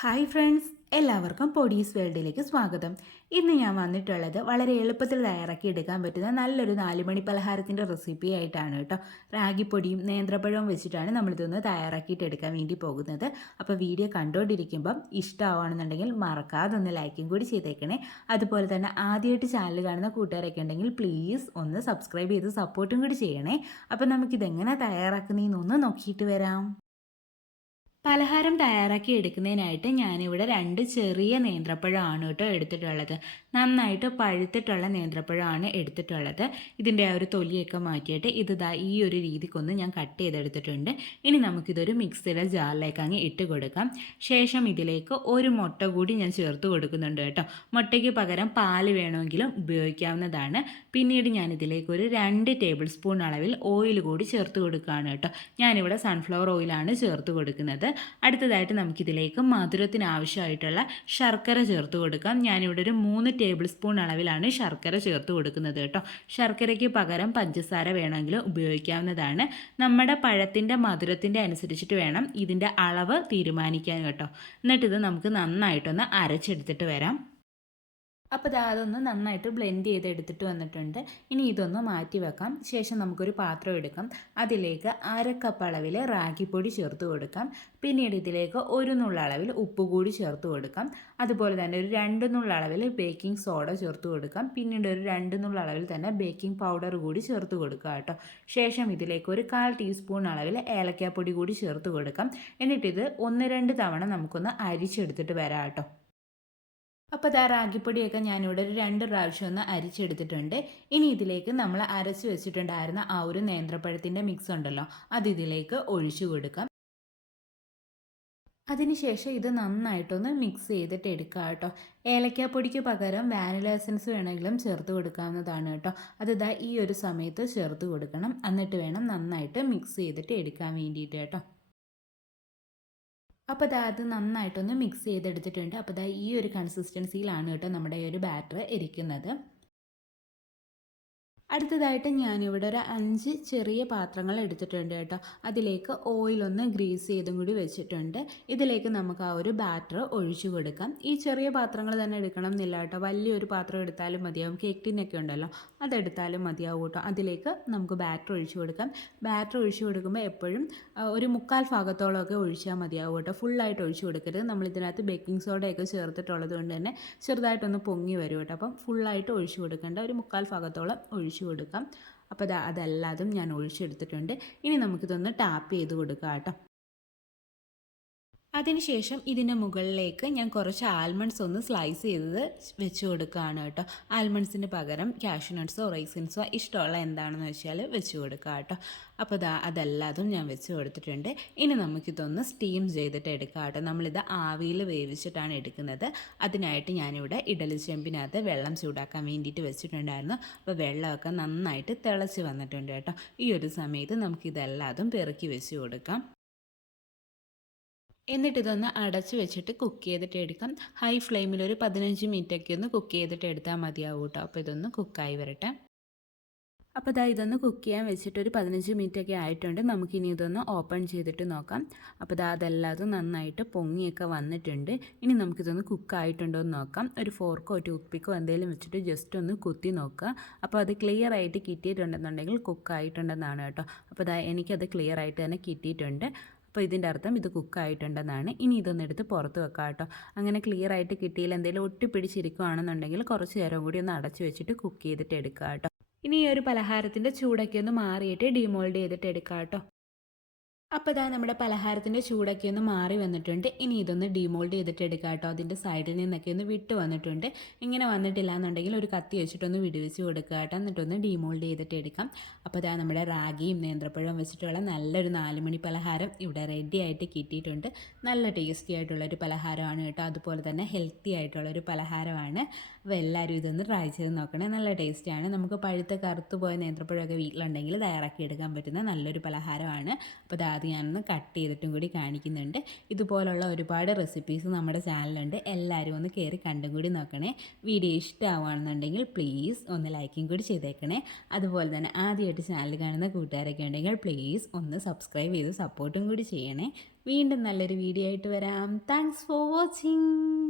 Hi friends എല്ലാവർക്കും പൊടീസ് വേൾഡിലേക്ക് സ്വാഗതം. ഇന്ന് ഞാൻ വന്നിട്ടുള്ളത് വളരെ എളുപ്പത്തിൽ തയ്യാറാക്കി എടുക്കാൻ പറ്റുന്ന നല്ലൊരു നാലുമണി പലഹാരത്തിന്റെ റെസിപ്പി ആയിട്ടാണ് കേട്ടോ. റാഗിപ്പൊടിയും നേന്ത്രപ്പഴവും വെച്ചിട്ടാണ് നമ്മളിതൊന്ന് തയ്യാറാക്കിയിട്ട് എടുക്കാൻ വേണ്ടി പോകുന്നത്. അപ്പോൾ വീഡിയോ കണ്ടുകൊണ്ടിരിക്കുമ്പം ഇഷ്ടമാവുകയാണെന്നുണ്ടെങ്കിൽ മറക്കാതെ ഒന്ന് ലൈക്കും കൂടി ചെയ്തേക്കണേ. അതുപോലെ തന്നെ ആദ്യമായിട്ട് ചാനൽ കാണുന്ന കൂട്ടുകാരൊക്കെ ഉണ്ടെങ്കിൽ പ്ലീസ് ഒന്ന് സബ്സ്ക്രൈബ് ചെയ്ത് സപ്പോർട്ടും കൂടി ചെയ്യണേ. അപ്പോൾ നമുക്കിതെങ്ങനെ തയ്യാറാക്കുന്നതെന്നൊന്ന് നോക്കിയിട്ട് വരാം. പലഹാരം തയ്യാറാക്കി എടുക്കുന്നതിനായിട്ട് ഞാനിവിടെ രണ്ട് ചെറിയ നേന്ത്രപ്പഴമാണ് കേട്ടോ എടുത്തിട്ടുള്ളത്. നന്നായിട്ട് പഴുത്തിട്ടുള്ള നേന്ത്രപ്പഴമാണ് എടുത്തിട്ടുള്ളത്. ഇതിന്റെ ആ ഒരു തൊലിയൊക്കെ മാറ്റിയിട്ട് ഇത് ഈ ഒരു രീതിക്കൊന്ന് ഞാൻ കട്ട് ചെയ്തെടുത്തിട്ടുണ്ട്. ഇനി നമുക്കിതൊരു മിക്സിയുടെ ജാറിലേക്ക് അങ്ങ് ഇട്ട് കൊടുക്കാം. ശേഷം ഇതിലേക്ക് ഒരു മുട്ട കൂടി ഞാൻ ചേർത്ത് കൊടുക്കുന്നുണ്ട് കേട്ടോ. മുട്ടയ്ക്ക് പകരം പാൽ വേണമെങ്കിലും ഉപയോഗിക്കാവുന്നതാണ്. പിന്നീട് ഞാൻ ഇതിലേക്ക് ഒരു രണ്ട് ടേബിൾ സ്പൂൺ അളവിൽ ഓയിൽ കൂടി ചേർത്ത് കൊടുക്കുകയാണ് കേട്ടോ. ഞാനിവിടെ സൺഫ്ലവർ ഓയിലാണ് ചേർത്ത് കൊടുക്കുന്നത്. അടുത്തതായിട്ട് നമുക്കിതിലേക്ക് മധുരത്തിന് ആവശ്യമായിട്ടുള്ള ശർക്കര ചേർത്ത് കൊടുക്കാം. ഞാനിവിടെ ഒരു മൂന്ന് ടേബിൾ സ്പൂൺ അളവിലാണ് ശർക്കര ചേർത്ത് കൊടുക്കുന്നത് കേട്ടോ. ശർക്കരയ്ക്ക് പകരം പഞ്ചസാര വേണമെങ്കിൽ ഉപയോഗിക്കാവുന്നതാണ്. നമ്മുടെ പഴത്തിന്റെ മധുരത്തിന്റെ അനുസരിച്ചിട്ട് വേണം ഇതിന്റെ അളവ് തീരുമാനിക്കാൻ കേട്ടോ. എന്നിട്ടിത് നമുക്ക് നന്നായിട്ടൊന്ന് അരച്ചെടുത്തിട്ട് വരാം. അപ്പോൾ അതൊന്ന് നന്നായിട്ട് ബ്ലെൻഡ് ചെയ്ത് എടുത്തിട്ട് വന്നിട്ടുണ്ട്. ഇനി ഇതൊന്ന് മാറ്റി വെക്കാം. ശേഷം നമുക്കൊരു പാത്രം എടുക്കാം. അതിലേക്ക് അര കപ്പ് അളവിൽ റാഗിപ്പൊടി ചേർത്ത് കൊടുക്കാം. പിന്നീട് ഇതിലേക്ക് ഒരു നുള്ള അളവിൽ ഉപ്പ് കൂടി ചേർത്ത് കൊടുക്കാം. അതുപോലെ തന്നെ ഒരു രണ്ട് നുള്ള അളവിൽ ബേക്കിംഗ് സോഡ ചേർത്ത് കൊടുക്കാം. പിന്നീട് ഒരു രണ്ട് നുള്ള അളവിൽ തന്നെ ബേക്കിംഗ് പൗഡർ കൂടി ചേർത്ത് കൊടുക്കുക കേട്ടോ. ശേഷം ഇതിലേക്ക് ഒരു കാൽ ടീസ്പൂൺ അളവിൽ ഏലക്കാപ്പൊടി കൂടി ചേർത്ത് കൊടുക്കാം. എന്നിട്ടിത് ഒന്ന് രണ്ട് തവണ നമുക്കൊന്ന് അരിച്ചെടുത്തിട്ട് വരാം കേട്ടോ. അപ്പോൾ ദാ റാഗിപ്പൊടിയൊക്കെ ഞാനിവിടെ ഒരു രണ്ട് പ്രാവശ്യം ഒന്ന് അരിച്ചെടുത്തിട്ടുണ്ട്. ഇനി ഇതിലേക്ക് നമ്മൾ അരച്ച് വെച്ചിട്ടുണ്ടായിരുന്ന ആ ഒരു നേന്ത്രപ്പഴത്തിന്റെ മിക്സ് ഉണ്ടല്ലോ അത് ഇതിലേക്ക് ഒഴിച്ചു കൊടുക്കാം. അതിനുശേഷം ഇത് നന്നായിട്ടൊന്ന് മിക്സ് ചെയ്തിട്ട് എടുക്കുക കേട്ടോ. ഏലക്കാപ്പൊടിക്ക് പകരം വാനില എസൻസ് വേണമെങ്കിലും ചേർത്ത് കൊടുക്കാവുന്നതാണ് കേട്ടോ. അത് ഇതാ ഈ ഒരു സമയത്ത് ചേർത്ത് കൊടുക്കണം. എന്നിട്ട് വേണം നന്നായിട്ട് മിക്സ് ചെയ്തിട്ട് എടുക്കാൻ വേണ്ടിയിട്ട് കേട്ടോ. അപ്പോൾ ദാ അത് നന്നായിട്ടൊന്ന് മിക്സ് ചെയ്തെടുത്തിട്ടുണ്ട്. അപ്പോൾ ദാ ഈ ഒരു കൺസിസ്റ്റൻസിയിലാണ് കേട്ടോ നമ്മുടെ ഈ ഒരു ബാറ്റർ ഇരിക്കുന്നത്. അടുത്തതായിട്ട് ഞാനിവിടെ ഒരു അഞ്ച് ചെറിയ പാത്രങ്ങൾ എടുത്തിട്ടുണ്ട് കേട്ടോ. അതിലേക്ക് ഓയിലൊന്ന് ഗ്രീസ് ചെയ്തും കൂടി വെച്ചിട്ടുണ്ട്. ഇതിലേക്ക് നമുക്ക് ആ ഒരു ബാറ്റർ ഒഴിച്ചു കൊടുക്കാം. ഈ ചെറിയ പാത്രങ്ങൾ തന്നെ എടുക്കണം എന്നില്ല കേട്ടോ. വലിയൊരു പാത്രം എടുത്താലും മതിയാവും. കേക്ക് ടിന്നൊക്കെ ഉണ്ടല്ലോ. അതെടുത്താലും മതിയാവും കേട്ടോ. അതിലേക്ക് നമുക്ക് ബാറ്റർ ഒഴിച്ചു കൊടുക്കാം. ബാറ്റർ ഒഴിച്ചു കൊടുക്കുമ്പോൾ എപ്പോഴും ഒരു മുക്കാൽ ഭാഗത്തോളമൊക്കെ ഒഴിച്ചാൽ മതിയാവും കേട്ടോ. ഫുള്ളായിട്ട് ഒഴിച്ചു കൊടുക്കരുത്. നമ്മൾ ഇതിനകത്ത് ബേക്കിംഗ് സോഡയൊക്കെ ചേർത്തിട്ടുള്ളത് കൊണ്ട് തന്നെ ചെറുതായിട്ടൊന്ന് പൊങ്ങി വരും കേട്ടോ. അപ്പം ഫുള്ളായിട്ട് ഒഴിച്ചു കൊടുക്കേണ്ട ഒരു മുക്കാൽ ഭാഗത്തോളം ഒഴിച്ചു കൊടുക്കാം. അപ്പോൾ അത് അതല്ലാതും ഞാൻ ഒഴിച്ചെടുത്തിട്ടുണ്ട്. ഇനി നമുക്കിതൊന്ന് ടാപ്പ് ചെയ്ത് കൊടുക്കാം കേട്ടോ. അതിനുശേഷം ഇതിന്റെ മുകളിലേക്ക് ഞാൻ കുറച്ച് ആൽമണ്ട്സ് ഒന്ന് സ്ലൈസ് ചെയ്തത് വെച്ച് കൊടുക്കുകയാണ് കേട്ടോ. ആൽമണ്ട്സിന് പകരം ക്യാഷ്യൂനട്ട്സോ റൈസിൻസോ ഇഷ്ടമുള്ള എന്താണെന്ന് വെച്ചാൽ വെച്ച് കൊടുക്കുക കേട്ടോ. അപ്പോൾ ഇതാ അതെല്ലാതും ഞാൻ വെച്ച് കൊടുത്തിട്ടുണ്ട്. ഇനി നമുക്കിതൊന്ന് സ്റ്റീം ചെയ്തിട്ട് എടുക്കാം കേട്ടോ. നമ്മളിത് ആവിയിൽ വേവിച്ചിട്ടാണ് എടുക്കുന്നത്. അതിനായിട്ട് ഞാനിവിടെ ഇഡലി ചെമ്പിനകത്ത് വെള്ളം ചൂടാക്കാൻ വേണ്ടിയിട്ട് വെച്ചിട്ടുണ്ടായിരുന്നു. അപ്പോൾ വെള്ളമൊക്കെ നന്നായിട്ട് തിളച്ച് വന്നിട്ടുണ്ട് കേട്ടോ. ഈ ഒരു സമയത്ത് നമുക്കിതെല്ലാതും പെറുക്കി വെച്ച് കൊടുക്കാം. എന്നിട്ട് ഇതൊന്ന് അടച്ച് വെച്ചിട്ട് കുക്ക് ചെയ്തിട്ട് എടുക്കാം. ഹൈ ഫ്ലെയിമിൽ ഒരു പതിനഞ്ച് മിനിറ്റൊക്കെ ഒന്ന് കുക്ക് ചെയ്തിട്ട് എടുത്താൽ മതിയാവും കേട്ടോ അപ്പോൾ ഇതൊന്ന് കുക്കായി വരട്ടെ. അപ്പോൾ ഇതാ ഇതൊന്ന് കുക്ക് ചെയ്യാൻ വെച്ചിട്ട് ഒരു പതിനഞ്ച് മിനിറ്റൊക്കെ ആയിട്ടുണ്ട്. നമുക്കിനി ഇതൊന്ന് ഓപ്പൺ ചെയ്തിട്ട് നോക്കാം. അപ്പോൾ ഇതാ അതെല്ലാതും നന്നായിട്ട് പൊങ്ങിയൊക്കെ വന്നിട്ടുണ്ട്. ഇനി നമുക്കിതൊന്ന് കുക്ക് ആയിട്ടുണ്ടോ എന്ന് നോക്കാം. ഒരു ഫോർക്കോ ടൂത്ത് പിക്കോ എന്തെങ്കിലും വെച്ചിട്ട് ജസ്റ്റ് ഒന്ന് കുത്തി നോക്കുക. അപ്പോൾ അത് ക്ലിയർ ആയിട്ട് കിട്ടിയിട്ടുണ്ടെന്നുണ്ടെങ്കിൽ കുക്ക് ആയിട്ടുണ്ടെന്നാണ് കേട്ടോ അപ്പോൾ ഇതാ എനിക്കത് ക്ലിയർ ആയിട്ട് തന്നെ കിട്ടിയിട്ടുണ്ട്. അപ്പോൾ ഇതിന്റെ അർത്ഥം ഇത് കുക്കായിട്ടുണ്ടെന്നാണ്. ഇനി ഇതൊന്ന് എടുത്ത് പുറത്ത് വെക്കാം കേട്ടോ. അങ്ങനെ ക്ലിയർ ആയിട്ട് കിട്ടിയില്ല എന്തെങ്കിലും ഒട്ടിപ്പിടിച്ചിരിക്കുകയാണെന്നുണ്ടെങ്കിൽ കുറച്ച് നേരം കൂടി ഒന്ന് അടച്ചു വെച്ചിട്ട് കുക്ക് ചെയ്തിട്ട് എടുക്കുക കേട്ടോ. ഇനി ഈ ഒരു പലഹാരത്തിന്റെ ചൂടൊക്കെ ഒന്ന് മാറിയിട്ട് ഡിമോൾഡ് ചെയ്തിട്ട് എടുക്കാം കേട്ടോ. അപ്പോൾ ഇതാ നമ്മുടെ പലഹാരത്തിന്റെ ചൂടൊക്കെ ഒന്ന് മാറി വന്നിട്ടുണ്ട്. ഇനി ഇതൊന്ന് ഡിമോൾഡ് ചെയ്തിട്ട് എടുക്കാം കേട്ടോ. അതിന്റെ സൈഡിൽ നിന്നൊക്കെ ഒന്ന് വിട്ട് വന്നിട്ടുണ്ട്. ഇങ്ങനെ വന്നിട്ടില്ല എന്നുണ്ടെങ്കിൽ ഒരു കത്തി വെച്ചിട്ടൊന്ന് വിടുവിച്ച് കൊടുക്കുക കേട്ടോ. എന്നിട്ടൊന്ന് ഡിമോൾഡ് ചെയ്തിട്ട് എടുക്കാം. അപ്പോൾ ഇതാ നമ്മുടെ റാഗിയും നേന്ത്രപ്പഴവും വെച്ചിട്ടുള്ള നല്ലൊരു നാലുമണി പലഹാരം ഇവിടെ റെഡി ആയിട്ട് കിട്ടിയിട്ടുണ്ട്. നല്ല ടേസ്റ്റി ആയിട്ടുള്ളൊരു പലഹാരമാണ് കേട്ടോ. അതുപോലെ തന്നെ ഹെൽത്തി ആയിട്ടുള്ളൊരു പലഹാരമാണ്. അപ്പോൾ എല്ലാവരും ഇതൊന്ന് ട്രൈ ചെയ്ത് നോക്കണേ. നല്ല ടേസ്റ്റിയാണ് നമുക്ക് പഴുത്ത കറുത്ത് പോയ നേന്ത്രപ്പഴമൊക്കെ വീട്ടിലുണ്ടെങ്കിൽ തയ്യാറാക്കി എടുക്കാൻ പറ്റുന്ന നല്ലൊരു പലഹാരമാണ്. അപ്പോൾ അത് ഞാനൊന്ന് കട്ട് ചെയ്തിട്ടും കൂടി കാണിക്കുന്നുണ്ട്. ഇതുപോലുള്ള ഒരുപാട് റെസിപ്പീസ് നമ്മുടെ ചാനലുണ്ട് എല്ലാവരും ഒന്ന് കയറി കണ്ടും കൂടി നോക്കണേ. വീഡിയോ ഇഷ്ടമാവുകയാണെന്നുണ്ടെങ്കിൽ പ്ലീസ് ഒന്ന് ലൈക്കും കൂടി ചെയ്തേക്കണേ. അതുപോലെ തന്നെ ആദ്യമായിട്ട് ചാനൽ കാണുന്ന കൂട്ടുകാരൊക്കെ ഉണ്ടെങ്കിൽ പ്ലീസ് ഒന്ന് സബ്സ്ക്രൈബ് ചെയ്ത് സപ്പോർട്ടും കൂടി ചെയ്യണേ. വീണ്ടും നല്ലൊരു വീഡിയോ ആയിട്ട് വരാം. Thanks for watching